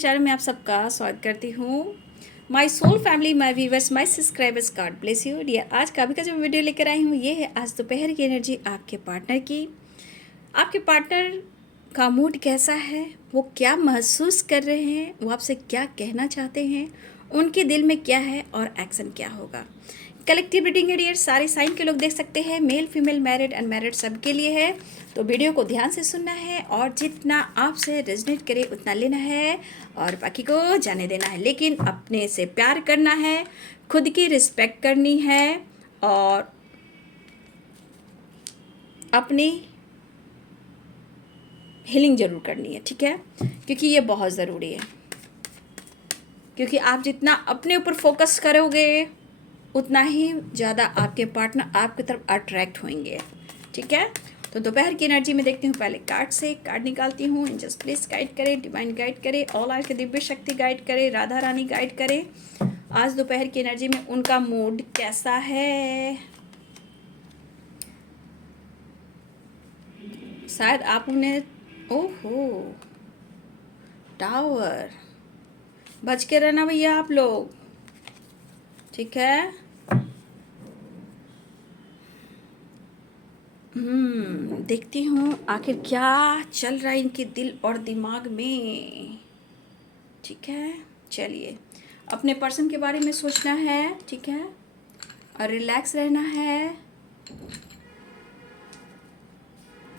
Channel में आप सबका स्वागत करती हूँ। My soul family, my viewers, my subscribers, God bless you dear. आज का अभी का जो वीडियो लेकर आई हूँ ये है आज दोपहर की एनर्जी आपके पार्टनर की। आपके पार्टनर का मूड कैसा है, वो क्या महसूस कर रहे हैं, वो आपसे क्या कहना चाहते हैं, उनके दिल में क्या है और एक्शन क्या होगा। कलेक्टिव रीडिंग है डियर, सारे साइन के लोग देख सकते हैं, मेल फीमेल मैरिड अनमैरिड सबके लिए है। तो वीडियो को ध्यान से सुनना है और जितना आपसे रेजोनेट करे उतना लेना है और बाकी को जाने देना है। लेकिन अपने से प्यार करना है, खुद की रिस्पेक्ट करनी है और अपनी हीलिंग ज़रूर करनी है, ठीक है, क्योंकि ये बहुत ज़रूरी है। क्योंकि आप जितना अपने ऊपर फोकस करोगे उतना ही ज़्यादा आपके पार्टनर आपकी तरफ अट्रैक्ट होंगे, ठीक है। तो दोपहर की एनर्जी में देखती हूँ, पहले कार्ड से कार्ड निकालती हूँ। एंजल्स प्लीज गाइड करे, डिवाइन गाइड करे, ऑल आर के दिव्य शक्ति गाइड करे, राधा रानी गाइड करे। आज दोपहर की एनर्जी में उनका मूड कैसा है। शायद आप उन्हें, ओहो टावर, बच के रहना भैया आप लोग, ठीक है। देखती हूँ आखिर क्या चल रहा है इनके दिल और दिमाग में, ठीक है। चलिए, अपने पर्सन के बारे में सोचना है, ठीक है, और रिलैक्स रहना है।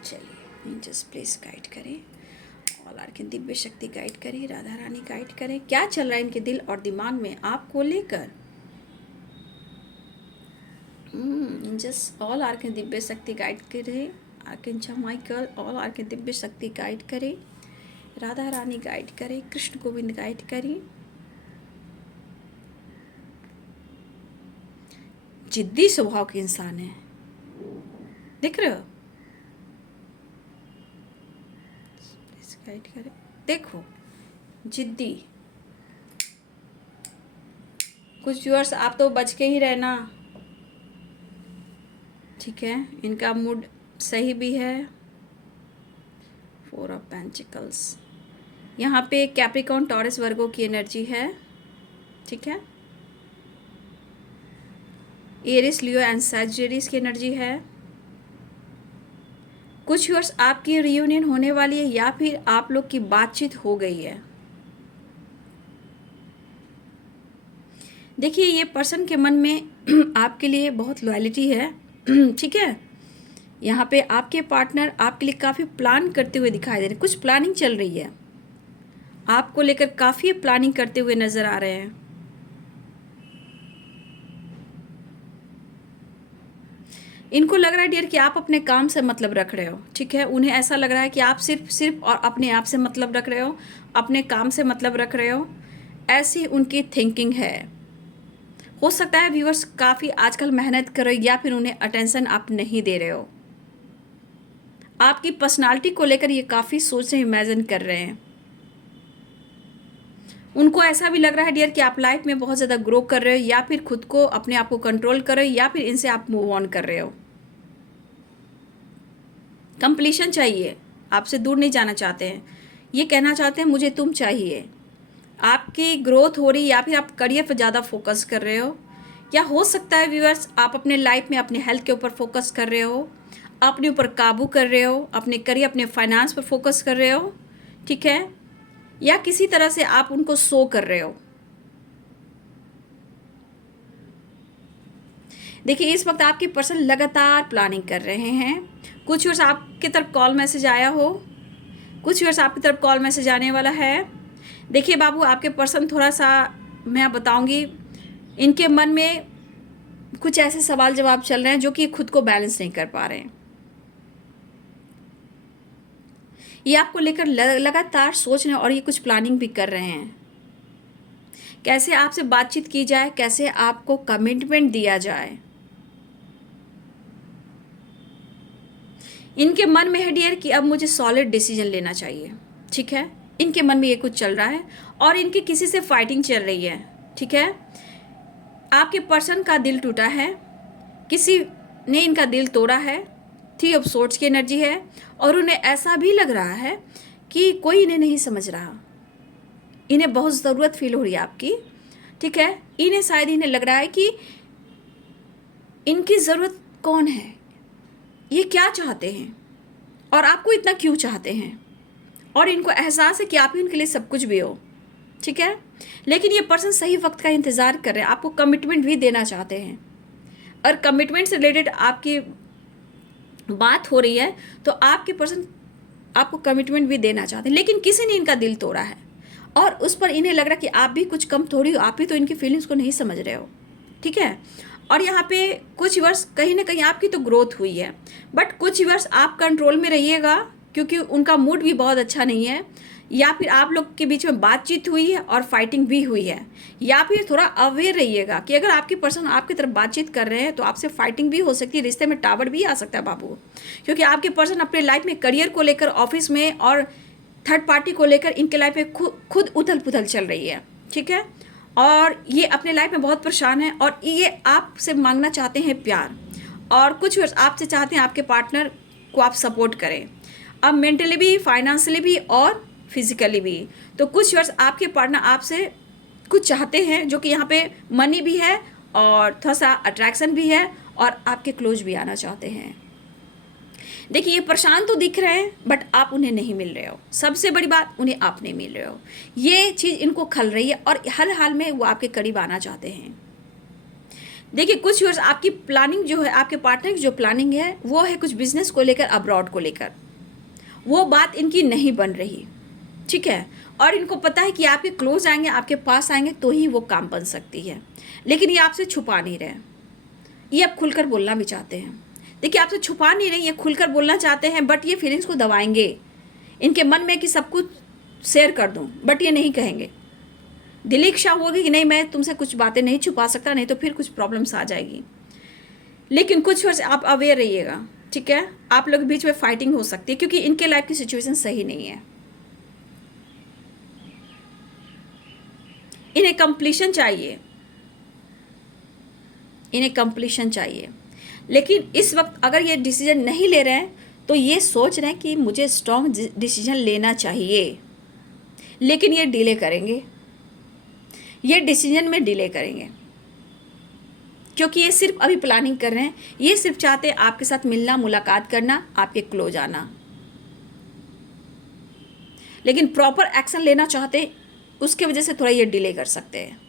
चलिए, जस्ट प्लीज गाइड करें, ऑल आर की दिव्य शक्ति गाइड करें, राधा रानी गाइड करें। क्या चल रहा है इनके दिल और दिमाग में आपको लेकर। जस्ट ऑल आर के दिव्य शक्ति गाइड करे, आर्कैंजल माइकल ऑल आर के दिव्य शक्ति गाइड करे, राधा रानी गाइड करे, कृष्ण गोविंद गाइड करें। जिद्दी स्वभाव के इंसान है, देख रहे हो, गाइड करे, देखो जिद्दी। कुछ व्यूअर्स आप तो बच के ही रहना, ठीक है। इनका मूड सही भी है। 4 ऑफ पेंटिकल्स, यहाँ पे कैप्रिकॉर्न टॉरस वर्गो की एनर्जी है, ठीक है। एरिस लियो एंड सैजिटेरियस की एनर्जी है। कुछ व्यूअर्स आपकी रियूनियन होने वाली है या फिर आप लोग की बातचीत हो गई है। देखिए, ये पर्सन के मन में आपके लिए बहुत लॉयल्टी है, ठीक है। यहाँ पे आपके पार्टनर आपके लिए काफ़ी प्लान करते हुए दिखाई दे रहे हैं, कुछ प्लानिंग चल रही है, आपको लेकर काफ़ी प्लानिंग करते हुए नज़र आ रहे हैं। इनको लग रहा है डियर कि आप अपने काम से मतलब रख रहे हो, ठीक है। उन्हें ऐसा लग रहा है कि आप सिर्फ और अपने आप से मतलब रख रहे हो, अपने काम से मतलब रख रहे हो, ऐसी उनकी थिंकिंग है। हो सकता है व्यूअर्स काफ़ी आजकल मेहनत कर रहे हो या फिर उन्हें अटेंशन आप नहीं दे रहे हो। आपकी पर्सनालिटी को लेकर ये काफ़ी सोच रहे, इमेजिन कर रहे हैं। उनको ऐसा भी लग रहा है डियर कि आप लाइफ में बहुत ज़्यादा ग्रो कर रहे हो या फिर खुद को अपने आप को कंट्रोल कर रहे हो या फिर इनसे आप मूव ऑन कर रहे हो। कंप्लीशन चाहिए, आपसे दूर नहीं जाना चाहते हैं, ये कहना चाहते हैं मुझे तुम चाहिए। आपकी ग्रोथ हो रही या फिर आप करियर पर ज़्यादा फोकस कर रहे हो, या हो सकता है व्यूअर्स आप अपने लाइफ में अपने हेल्थ के ऊपर फोकस कर रहे हो, अपने ऊपर काबू कर रहे हो, अपने करियर अपने फाइनेंस पर फोकस कर रहे हो, ठीक है, या किसी तरह से आप उनको शो कर रहे हो। देखिए, इस वक्त आपके पर्सन लगातार प्लानिंग कर रहे हैं। कुछ वर्ष आपकी तरफ कॉल मैसेज आया हो, कुछ वर्ष आपकी तरफ कॉल मैसेज आने वाला है। देखिए बाबू, आपके पर्सन थोड़ा सा, मैं बताऊंगी, इनके मन में कुछ ऐसे सवाल जवाब चल रहे हैं जो कि खुद को बैलेंस नहीं कर पा रहे हैं। ये आपको लेकर लगातार सोच रहे हैं और ये कुछ प्लानिंग भी कर रहे हैं, कैसे आपसे बातचीत की जाए, कैसे आपको कमिटमेंट दिया जाए। इनके मन में है डियर कि अब मुझे सॉलिड डिसीजन लेना चाहिए, ठीक है। इनके मन में ये कुछ चल रहा है और इनकी किसी से फाइटिंग चल रही है, ठीक है। आपके पर्सन का दिल टूटा है, किसी ने इनका दिल तोड़ा है। 3 ऑफ सोर्ड्स की एनर्जी है और उन्हें ऐसा भी लग रहा है कि कोई इन्हें नहीं समझ रहा। इन्हें बहुत ज़रूरत फील हो रही है आपकी, ठीक है। इन्हें लग रहा है कि इनकी ज़रूरत कौन है, ये क्या चाहते हैं और आपको इतना क्यों चाहते हैं, और इनको एहसास है कि आप ही उनके लिए सब कुछ भी हो, ठीक है। लेकिन ये पर्सन सही वक्त का इंतज़ार कर रहे हैं, आपको कमिटमेंट भी देना चाहते हैं, और कमिटमेंट से रिलेटेड आपकी बात हो रही है तो आपके पर्सन आपको कमिटमेंट भी देना चाहते हैं, लेकिन किसी ने इनका दिल तोड़ा है और उस पर इन्हें लग रहा है कि आप भी कुछ कम थोड़ी हो, आप ही तो इनकी फीलिंग्स को नहीं समझ रहे हो, ठीक है। और यहाँ पे कुछ वर्ष कहीं ना कहीं आपकी तो ग्रोथ हुई है, बट कुछ वर्ष आप कंट्रोल में रहिएगा क्योंकि उनका मूड भी बहुत अच्छा नहीं है, या फिर आप लोग के बीच में बातचीत हुई है और फाइटिंग भी हुई है, या फिर थोड़ा अवेयर रहिएगा कि अगर आपकी पर्सन आपकी तरफ बातचीत कर रहे हैं तो आपसे फाइटिंग भी हो सकती है, रिश्ते में टावर भी आ सकता है बाबू, क्योंकि आपके पर्सन अपने लाइफ में करियर को लेकर, ऑफिस में और थर्ड पार्टी को लेकर इनके लाइफ में खुद उथल पुथल चल रही है, ठीक है। और ये अपने लाइफ में बहुत परेशान है और ये आपसे मांगना चाहते हैं प्यार, और कुछ वर्ष आपसे चाहते हैं आपके पार्टनर को आप सपोर्ट करें, अब मेंटली भी, फाइनेंशियली भी और फिजिकली भी। तो कुछ वर्ष आपके पार्टनर आपसे कुछ चाहते हैं, जो कि यहाँ पे मनी भी है और थोड़ा सा अट्रैक्शन भी है, और आपके क्लोज भी आना चाहते हैं। देखिए, ये परेशान तो दिख रहे हैं बट आप उन्हें नहीं मिल रहे हो, सबसे बड़ी बात उन्हें आप नहीं मिल रहे हो, ये चीज़ इनको खल रही है और हर हाल में वो आपके करीब आना चाहते हैं। देखिए, कुछ वर्ष आपकी प्लानिंग जो है, आपके पार्टनर की जो प्लानिंग है वो है कुछ बिजनेस को लेकर, अब्रॉड को लेकर, वो बात इनकी नहीं बन रही, ठीक है। और इनको पता है कि आपके क्लोज आएंगे, आपके पास आएंगे तो ही वो काम बन सकती है, लेकिन ये आपसे छुपा नहीं रहे, ये अब खुलकर बोलना भी चाहते हैं। देखिए, आपसे छुपा नहीं रहे, ये खुलकर बोलना चाहते हैं, बट ये फीलिंग्स को दबाएंगे। इनके मन में कि सब कुछ शेयर कर दूं, बट ये नहीं कहेंगे। दिली इच्छा होगी कि नहीं, मैं तुमसे कुछ बातें नहीं छुपा सकता, नहीं तो फिर कुछ प्रॉब्लम्स आ जाएगी। लेकिन कुछ वर्ष आप अवेयर रहिएगा, ठीक है। आप लोग के बीच में फाइटिंग हो सकती है क्योंकि इनके लाइफ की सिचुएशन सही नहीं है। इन्हें कंप्लीशन चाहिए, इन्हें कंप्लीशन चाहिए, लेकिन इस वक्त अगर ये डिसीजन नहीं ले रहे हैं तो ये सोच रहे हैं कि मुझे स्ट्रॉन्ग डिसीजन लेना चाहिए, लेकिन ये डिले करेंगे, ये डिसीजन में डिले करेंगे क्योंकि ये सिर्फ अभी प्लानिंग कर रहे हैं। ये सिर्फ चाहते हैं आपके साथ मिलना, मुलाकात करना, आपके क्लोज आना, लेकिन प्रॉपर एक्शन लेना चाहते हैं, उसके वजह से थोड़ा ये डिले कर सकते हैं।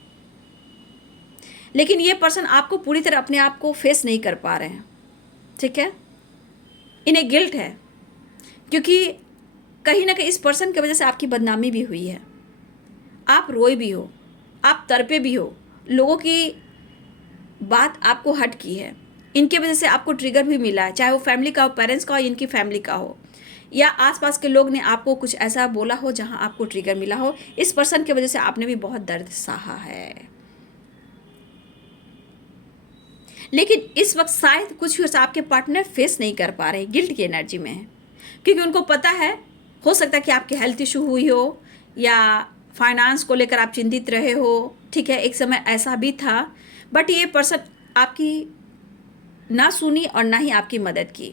लेकिन ये पर्सन आपको पूरी तरह अपने आप को फेस नहीं कर पा रहे हैं, ठीक है। इन्हें गिल्ट है क्योंकि कहीं ना कहीं इस पर्सन की वजह से आपकी बदनामी भी हुई है, आप रोए भी हो, आप तड़पे भी हो, लोगों की बात आपको हट की है, इनके वजह से आपको ट्रिगर भी मिला है, चाहे वो फैमिली का हो, पेरेंट्स का हो, इनकी फैमिली का हो, या आसपास के लोग ने आपको कुछ ऐसा बोला हो जहां आपको ट्रिगर मिला हो। इस पर्सन की वजह से आपने भी बहुत दर्द सहा है, लेकिन इस वक्त शायद कुछ भी आपके पार्टनर फेस नहीं कर पा रहे, गिल्ट की एनर्जी में है, क्योंकि उनको पता है, हो सकता है कि आपकी हेल्थ इशू हुई हो या फाइनेंस को लेकर आप चिंतित रहे हो, ठीक है। एक समय ऐसा भी था, बट ये पर्सन आपकी ना सुनी और ना ही आपकी मदद की।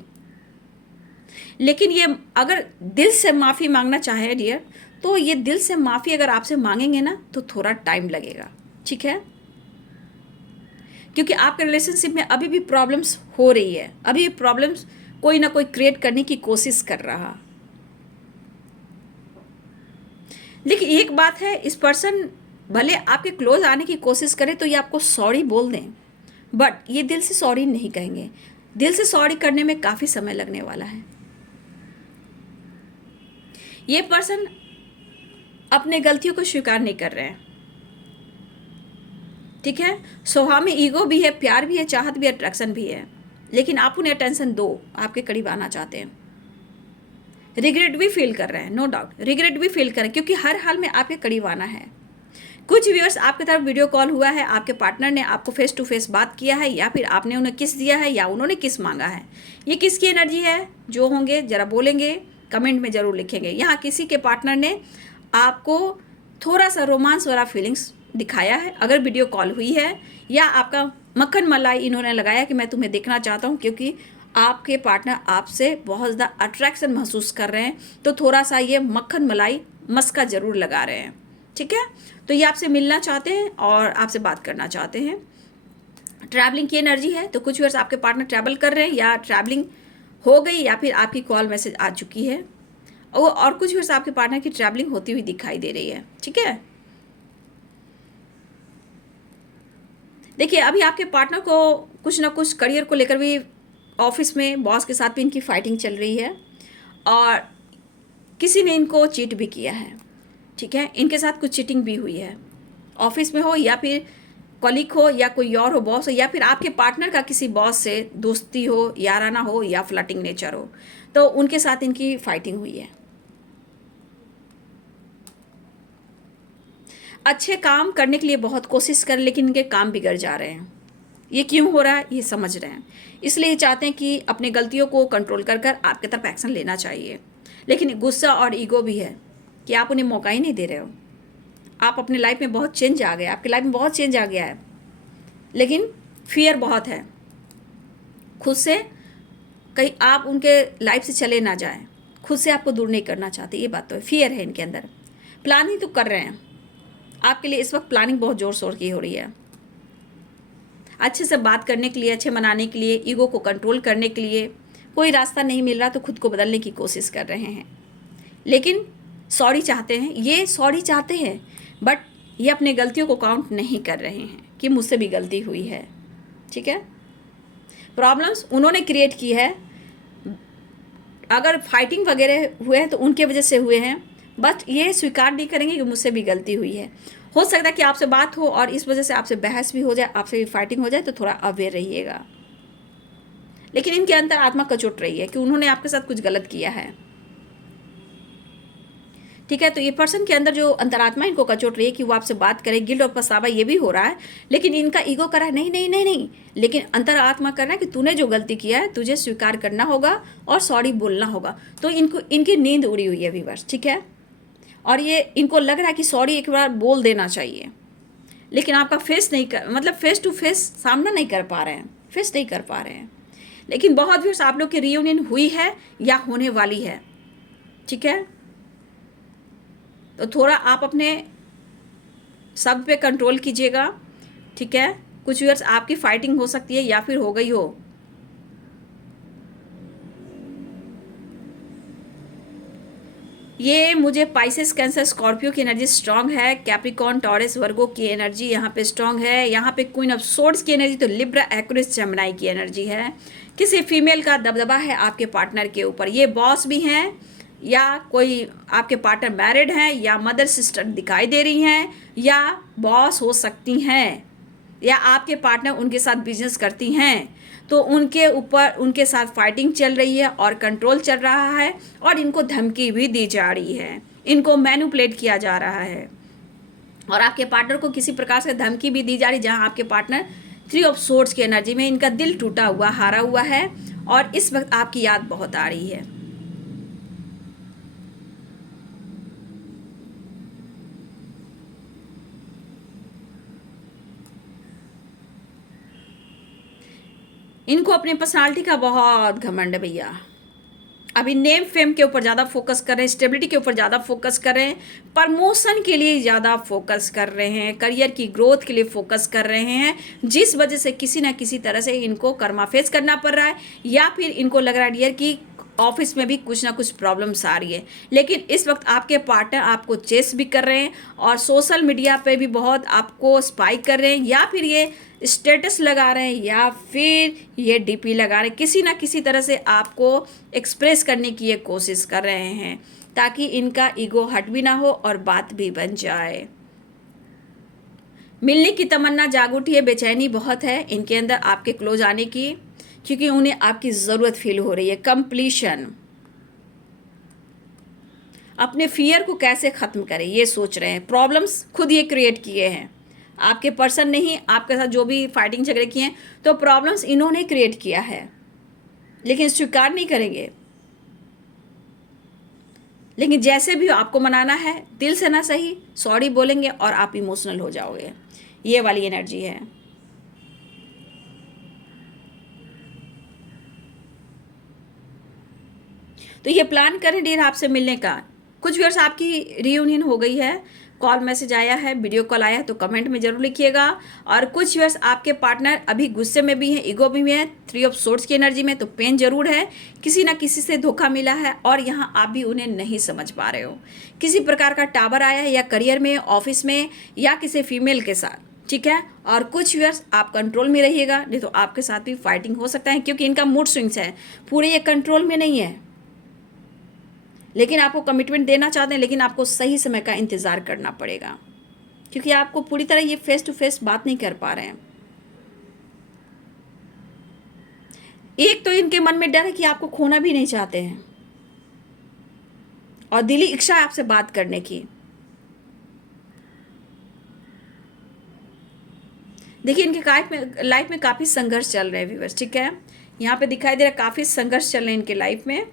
लेकिन ये अगर दिल से माफ़ी मांगना चाहे डियर, तो ये दिल से माफ़ी अगर आपसे मांगेंगे ना तो थोड़ा टाइम लगेगा, ठीक है, क्योंकि आपके रिलेशनशिप में अभी भी प्रॉब्लम्स हो रही है, अभी भी प्रॉब्लम्स कोई ना कोई क्रिएट करने की कोशिश कर रहा। लेकिन एक बात है, इस पर्सन भले आपके क्लोज आने की कोशिश करे तो ये आपको सॉरी बोल दें, बट ये दिल से सॉरी नहीं कहेंगे। दिल से सॉरी करने में काफ़ी समय लगने वाला है। ये पर्सन अपने गलतियों को स्वीकार नहीं कर रहे हैं, ठीक है। स्वभाव में ईगो भी है, प्यार भी है, चाहत भी है, अट्रैक्शन भी है, लेकिन आप उन्हें अटेंशन दो, आपके करीब आना चाहते हैं। रिग्रेट भी फील कर रहे हैं, नो डाउट, रिग्रेट भी फील कर रहे हैं क्योंकि हर हाल में आपके करीब आना है। कुछ व्यूअर्स आपकी तरफ वीडियो कॉल हुआ है, आपके पार्टनर ने आपको फेस टू फेस बात किया है, या फिर आपने उन्हें किस दिया है या उन्होंने किस मांगा है। ये किसकी एनर्जी है? जो होंगे ज़रा बोलेंगे, कमेंट में ज़रूर लिखेंगे। यहाँ किसी के पार्टनर ने आपको थोड़ा सा रोमांस वाला फीलिंग्स दिखाया है, अगर वीडियो कॉल हुई है, या आपका मक्खन मलाई इन्होंने लगाया कि मैं तुम्हें देखना चाहता हूँ, क्योंकि आपके पार्टनर आपसे बहुत ज़्यादा अट्रैक्शन महसूस कर रहे हैं, तो थोड़ा सा ये मक्खन मलाई मस्का ज़रूर लगा रहे हैं, ठीक है। तो ये आपसे मिलना चाहते हैं और आपसे बात करना चाहते हैं। ट्रैवलिंग की एनर्जी है, तो कुछ व्यूअर्स आपके पार्टनर ट्रैवल कर रहे हैं या ट्रैवलिंग हो गई या फिर आपकी कॉल मैसेज आ चुकी है, और कुछ व्यूअर्स आपके पार्टनर की ट्रैवलिंग होती हुई दिखाई दे रही है। ठीक है, देखिए अभी आपके पार्टनर को कुछ ना कुछ करियर को लेकर भी, ऑफिस में बॉस के साथ भी इनकी फाइटिंग चल रही है और किसी ने इनको चीट भी किया है। ठीक है, इनके साथ कुछ चीटिंग भी हुई है, ऑफिस में हो या फिर कॉलीग हो या कोई और हो, बॉस हो या फिर आपके पार्टनर का किसी बॉस से दोस्ती हो, याराना हो या फ्लर्टिंग नेचर हो, तो उनके साथ इनकी फाइटिंग हुई है। अच्छे काम करने के लिए बहुत कोशिश कर, लेकिन इनके काम बिगड़ जा रहे हैं। ये क्यों हो रहा है ये समझ रहे हैं, इसलिए चाहते हैं कि अपनी गलतियों को कंट्रोल कर कर आपके तरफ एक्शन लेना चाहिए, लेकिन गुस्सा और ईगो भी है कि आप उन्हें मौका ही नहीं दे रहे हो। आप अपने लाइफ में बहुत चेंज आ गया, आपकी लाइफ में बहुत चेंज आ गया है, लेकिन फियर बहुत है खुद से, कहीं आप उनके लाइफ से चले ना जाएं, खुद से आपको दूर नहीं करना चाहते, ये बात तो है, फियर है इनके अंदर। प्लानिंग तो कर रहे हैं आपके लिए, इस वक्त प्लानिंग बहुत ज़ोर शोर की हो रही है, अच्छे से बात करने के लिए, अच्छे मनाने के लिए, ईगो को कंट्रोल करने के लिए। कोई रास्ता नहीं मिल रहा तो खुद को बदलने की कोशिश कर रहे हैं, लेकिन सॉरी चाहते हैं, ये सॉरी चाहते हैं, बट ये अपने गलतियों को काउंट नहीं कर रहे हैं कि मुझसे भी गलती हुई है। ठीक है, प्रॉब्लम्स उन्होंने क्रिएट की है, अगर फाइटिंग वगैरह हुए हैं तो उनके वजह से हुए हैं, बट ये स्वीकार नहीं करेंगे कि मुझसे भी गलती हुई है। हो सकता है कि आपसे बात हो और इस वजह से आपसे बहस भी हो जाए, आपसे भी फाइटिंग हो जाए, तो थोड़ा अवेयर रहिएगा। लेकिन इनके अंदर आत्मा कचोट रही है कि उन्होंने आपके साथ कुछ गलत किया है। ठीक है, तो ये पर्सन के अंदर जो अंतरात्मा इनको कचोट रही है कि वो आपसे बात करे, गिल्ट और पछतावा ये भी हो रहा है, लेकिन इनका ईगो कर रहा है नहीं नहीं नहीं नहीं, लेकिन अंतरात्मा कर रहा है कि तूने जो गलती किया है तुझे स्वीकार करना होगा और सॉरी बोलना होगा। तो इनको, इनकी नींद उड़ी हुई है व्यूअर्स। ठीक है, और ये इनको लग रहा है कि सॉरी एक बार बोल देना चाहिए, लेकिन आपका फेस नहीं कर, मतलब फेस टू फेस सामना नहीं कर पा रहे हैं, फेस नहीं कर पा रहे हैं। लेकिन बहुत व्यूअर्स आप लोग की रियूनियन हुई है या होने वाली है। ठीक है, तो थोड़ा आप अपने सब पे कंट्रोल कीजिएगा। ठीक है, कुछ व्यूअर्स आपकी फाइटिंग हो सकती है या फिर हो गई हो। ये मुझे पाइसेस, कैंसर, स्कॉर्पियो की एनर्जी स्ट्रांग है, कैप्रिकॉर्न, टॉरस, वर्गो की एनर्जी यहाँ पे स्ट्रांग है, यहाँ पे क्वीन ऑफ सोर्ड्स की एनर्जी, तो लिब्रा, एक्वेरियस, जेमिनी की एनर्जी है। किसी फीमेल का दबदबा है आपके पार्टनर के ऊपर, ये बॉस भी हैं या कोई आपके पार्टनर मैरिड हैं या मदर सिस्टर दिखाई दे रही हैं या बॉस हो सकती हैं या आपके पार्टनर उनके साथ बिजनेस करती हैं, तो उनके ऊपर उनके साथ फाइटिंग चल रही है और कंट्रोल चल रहा है और इनको धमकी भी दी जा रही है, इनको मैनिपुलेट किया जा रहा है और आपके पार्टनर को किसी प्रकार से धमकी भी दी जा रही है, जहां आपके पार्टनर 3 ऑफ सोर्ड्स की एनर्जी में, इनका दिल टूटा हुआ, हारा हुआ है और इस वक्त आपकी याद बहुत आ रही है। इनको अपनी पर्सनालिटी का बहुत घमंड है भैया, अभी नेम फेम के ऊपर ज़्यादा फोकस कर रहे हैं, स्टेबिलिटी के ऊपर ज़्यादा फोकस कर रहे हैं, प्रमोशन के लिए ज़्यादा फोकस कर रहे हैं, करियर की ग्रोथ के लिए फोकस कर रहे हैं, जिस वजह से किसी ना किसी तरह से इनको कर्मा फेस करना पड़ रहा है या फिर इनको लग रहा है डियर कि ऑफिस में भी कुछ ना कुछ प्रॉब्लम्स आ रही है। लेकिन इस वक्त आपके पार्टनर आपको चेस भी कर रहे हैं और सोशल मीडिया पे भी बहुत आपको स्पाई कर रहे हैं या फिर ये स्टेटस लगा रहे हैं या फिर ये डीपी लगा रहे हैं, किसी ना किसी तरह से आपको एक्सप्रेस करने की ये कोशिश कर रहे हैं ताकि इनका ईगो हट भी ना हो और बात भी बन जाए। मिलने की तमन्ना जाग उठी है, बेचैनी बहुत है इनके अंदर आपके क्लोज आने की, क्योंकि उन्हें आपकी ज़रूरत फील हो रही है। कंप्लीशन, अपने फियर को कैसे ख़त्म करें ये सोच रहे हैं, प्रॉब्लम्स खुद ये क्रिएट किए हैं, आपके पर्सन नहीं, आपके साथ जो भी फाइटिंग झगड़े किए हैं तो प्रॉब्लम्स इन्होंने क्रिएट किया है, लेकिन स्वीकार नहीं करेंगे। लेकिन जैसे भी आपको मनाना है दिल से ना सही, सॉरी बोलेंगे और आप इमोशनल हो जाओगे, ये वाली एनर्जी है। तो ये प्लान करें डियर आपसे मिलने का, कुछ व्यूअर्स आपकी रियूनियन हो गई है, कॉल मैसेज आया है, वीडियो कॉल आया है तो कमेंट में ज़रूर लिखिएगा। और कुछ व्यूअर्स आपके पार्टनर अभी गुस्से में भी हैं, ईगो भी है, 3 ऑफ सोर्ड्स की एनर्जी में, तो पेन जरूर है, किसी ना किसी से धोखा मिला है और यहाँ आप भी उन्हें नहीं समझ पा रहे हो। किसी प्रकार का टावर आया है या करियर में, ऑफिस में या किसी फीमेल के साथ, ठीक है। और कुछ व्यूअर्स आप कंट्रोल में रहिएगा, नहीं तो आपके साथ भी फाइटिंग हो सकता है, क्योंकि इनका मूड स्विंग्स है, पूरे ये कंट्रोल में नहीं है, लेकिन आपको कमिटमेंट देना चाहते हैं, लेकिन आपको सही समय का इंतज़ार करना पड़ेगा, क्योंकि आपको पूरी तरह ये फेस टू फेस बात नहीं कर पा रहे हैं। एक तो इनके मन में डर है कि आपको खोना भी नहीं चाहते हैं और दिली इच्छा है आपसे बात करने की। देखिए इनके लाइफ में काफ़ी संघर्ष चल रहे हैं व्यूअर्स, ठीक है। यहाँ पे दिखाई दे रहा है काफ़ी संघर्ष चल रहे हैं इनके लाइफ में,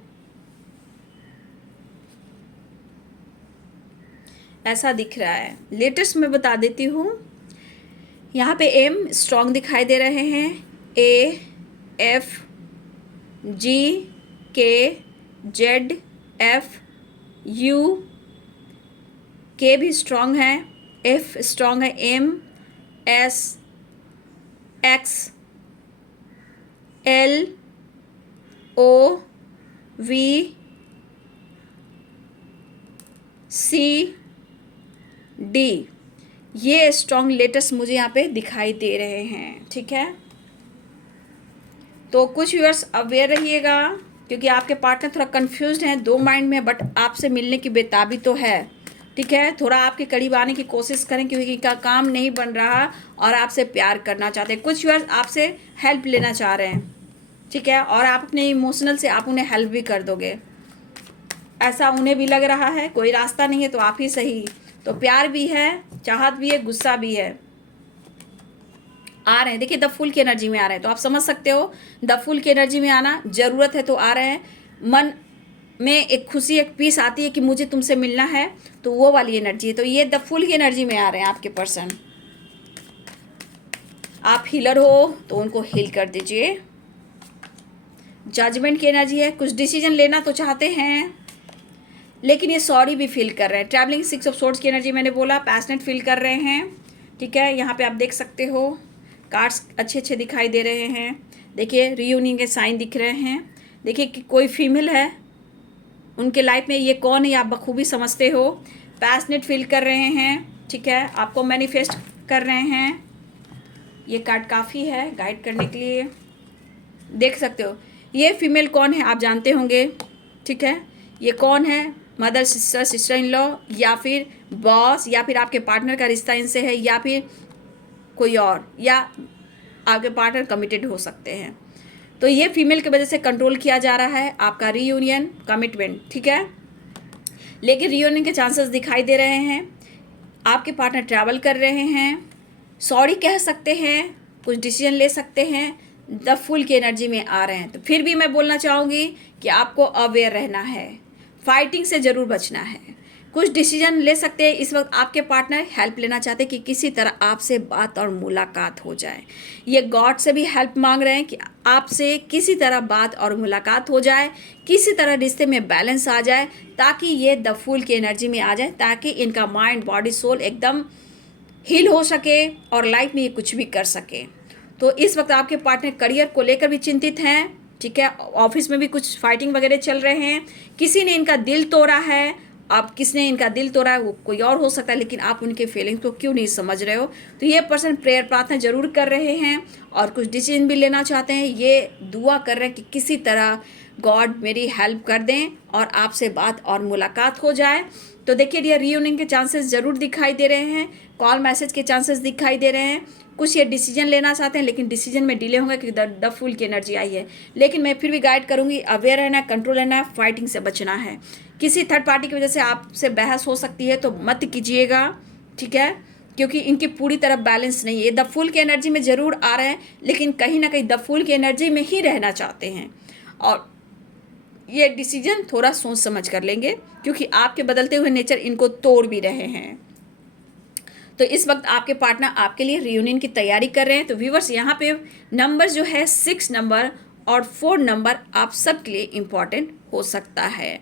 ऐसा दिख रहा है। लेटेस्ट मैं बता देती हूँ, यहाँ पे एम स्ट्रॉन्ग दिखाई दे रहे हैं, ए एफ जी के जेड एफ यू, के भी स्ट्रॉन्ग है, एफ स्ट्रॉन्ग है, M S X L O V C D, ये स्ट्रॉन्ग लेटर्स मुझे यहाँ पे दिखाई दे रहे हैं, ठीक है। तो कुछ व्यूअर्स अवेयर रहिएगा, क्योंकि आपके पार्टनर थोड़ा कंफ्यूज्ड हैं, दो माइंड में, बट आपसे मिलने की बेताबी तो है, ठीक है। थोड़ा आपके करीब आने की कोशिश करें, क्योंकि इनका काम नहीं बन रहा और आपसे प्यार करना चाहते हैं। कुछ व्यूअर्स आपसे हेल्प लेना चाह रहे हैं, ठीक है, और आप अपने इमोशनल से आप उन्हें हेल्प भी कर दोगे, ऐसा उन्हें भी लग रहा है। कोई रास्ता नहीं है तो आप ही सही, तो प्यार भी है, चाहत भी है, गुस्सा भी है, आ रहे हैं। देखिए द फूल की एनर्जी में आ रहे हैं, तो आप समझ सकते हो द फूल की एनर्जी में आना ज़रूरत है तो आ रहे हैं। मन में एक खुशी, एक पीस आती है कि मुझे तुमसे मिलना है, तो वो वाली एनर्जी है। तो ये द फूल की एनर्जी में आ रहे हैं आपके पर्सन। आप हीलर हो तो उनको हील कर दीजिए। जजमेंट की एनर्जी है, कुछ डिसीजन लेना तो चाहते हैं, लेकिन ये सॉरी भी फील कर रहे हैं। ट्रैवलिंग 6 ऑफ सोर्ड्स की एनर्जी मैंने बोला, पैशनेट फील कर रहे हैं, ठीक है। यहाँ पे आप देख सकते हो कार्ड्स अच्छे अच्छे दिखाई दे रहे हैं। देखिए रीयूनियन के साइन दिख रहे हैं। देखिए कि कोई फीमेल है उनके लाइफ में, ये कौन है आप बखूबी समझते हो। पैशनेट फील कर रहे हैं, ठीक है, आपको मैनिफेस्ट कर रहे हैं। ये कार्ड काफ़ी है गाइड करने के लिए, देख सकते हो। ये फीमेल कौन है आप जानते होंगे, ठीक है। ये कौन है, mother, sister, sister in law, या फिर बॉस, या फिर आपके पार्टनर का रिश्ता इनसे है, या फिर कोई और, या आपके पार्टनर कमिटेड हो सकते हैं। तो ये फीमेल की वजह से कंट्रोल किया जा रहा है आपका रीयूनियन, कमिटमेंट, ठीक है। लेकिन रीयूनियन के चांसेस दिखाई दे रहे हैं। आपके पार्टनर ट्रैवल कर रहे हैं, सॉरी कह सकते हैं, कुछ डिसीजन ले सकते हैं, द फुल की एनर्जी में आ रहे हैं। तो फिर भी मैं बोलना चाहूँगी कि आपको अवेयर रहना है, फाइटिंग से ज़रूर बचना है। कुछ डिसीजन ले सकते हैं इस वक्त आपके पार्टनर, हेल्प लेना चाहते हैं कि किसी तरह आपसे बात और मुलाकात हो जाए। ये गॉड से भी हेल्प मांग रहे हैं कि आपसे किसी तरह बात और मुलाकात हो जाए, किसी तरह रिश्ते में बैलेंस आ जाए, ताकि ये द फूल की एनर्जी में आ जाए, ताकि इनका माइंड, बॉडी, सोल एकदम हील हो सके और लाइफ में ये कुछ भी कर सके। तो इस वक्त आपके पार्टनर करियर को लेकर भी चिंतित हैं, ठीक है। ऑफिस में भी कुछ फाइटिंग वगैरह चल रहे हैं, किसी ने इनका दिल तोड़ा है। अब किसने इनका दिल तोड़ा है वो कोई और हो सकता है, लेकिन आप उनके फीलिंग्स को क्यों नहीं समझ रहे हो। तो ये पर्सन प्रेयर, प्रार्थना जरूर कर रहे हैं और कुछ डिसीजन भी लेना चाहते हैं। ये दुआ कर रहे हैं कि किसी तरह गॉड मेरी हेल्प कर दें और आपसे बात और मुलाकात हो जाए। तो देखिए ये रीयूनियन के चांसेस ज़रूर दिखाई दे रहे हैं, कॉल मैसेज के चांसेस दिखाई दे रहे हैं। कुछ ये डिसीजन लेना चाहते हैं, लेकिन डिसीजन में डिले होंगे क्योंकि द फूल की एनर्जी आई है। लेकिन मैं फिर भी गाइड करूंगी, अवेयर रहना है, कंट्रोल रहना है, फाइटिंग से बचना है। किसी थर्ड पार्टी की वजह से आपसे बहस हो सकती है तो मत कीजिएगा, ठीक है, क्योंकि इनकी पूरी तरह बैलेंस नहीं है। ये द फूल की एनर्जी में ज़रूर आ रहे हैं, लेकिन कहीं ना कहीं द फूल की एनर्जी में ही रहना चाहते हैं और ये डिसीजन थोड़ा सोच समझ कर लेंगे, क्योंकि आपके बदलते हुए नेचर इनको तोड़ भी रहे हैं। तो इस वक्त आपके पार्टनर आपके लिए रियूनियन की तैयारी कर रहे हैं। तो व्यूवर्स यहाँ पे नंबर जो है 6 नंबर और 4 नंबर आप सबके लिए इम्पॉर्टेंट हो सकता है।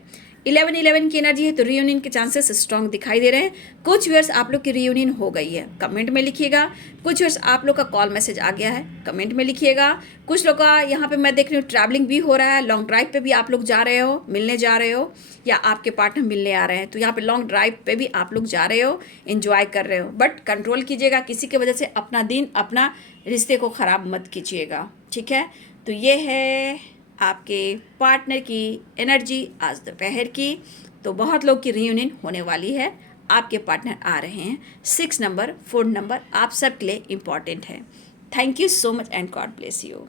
11-11 की एनर्जी है तो रियूनियन के चांसेस स्ट्रांग दिखाई दे रहे हैं। कुछ व्यूअर्स आप लोग की रियूनियन हो गई है, कमेंट में लिखिएगा। कुछ व्यूअर्स आप लोग का कॉल मैसेज आ गया है, कमेंट में लिखिएगा। कुछ लोग का यहाँ पे मैं देख रही हूँ ट्रैवलिंग भी हो रहा है, लॉन्ग ड्राइव पे भी आप लोग जा रहे हो, मिलने जा रहे हो, या आपके पार्टनर मिलने आ रहे हैं, तो यहाँ पे लॉन्ग ड्राइव पे भी आप लोग जा रहे हो, एंजॉय कर रहे हो। बट कंट्रोल कीजिएगा, किसी की वजह से अपना दिन, अपना रिश्ते को ख़राब मत कीजिएगा, ठीक है। तो ये है आपके पार्टनर की एनर्जी आज दोपहर की। तो बहुत लोग की रियूनियन होने वाली है, आपके पार्टनर आ रहे हैं। 6 नंबर 4 नंबर आप सब के लिए इम्पॉर्टेंट है। Thank you so much and God bless you.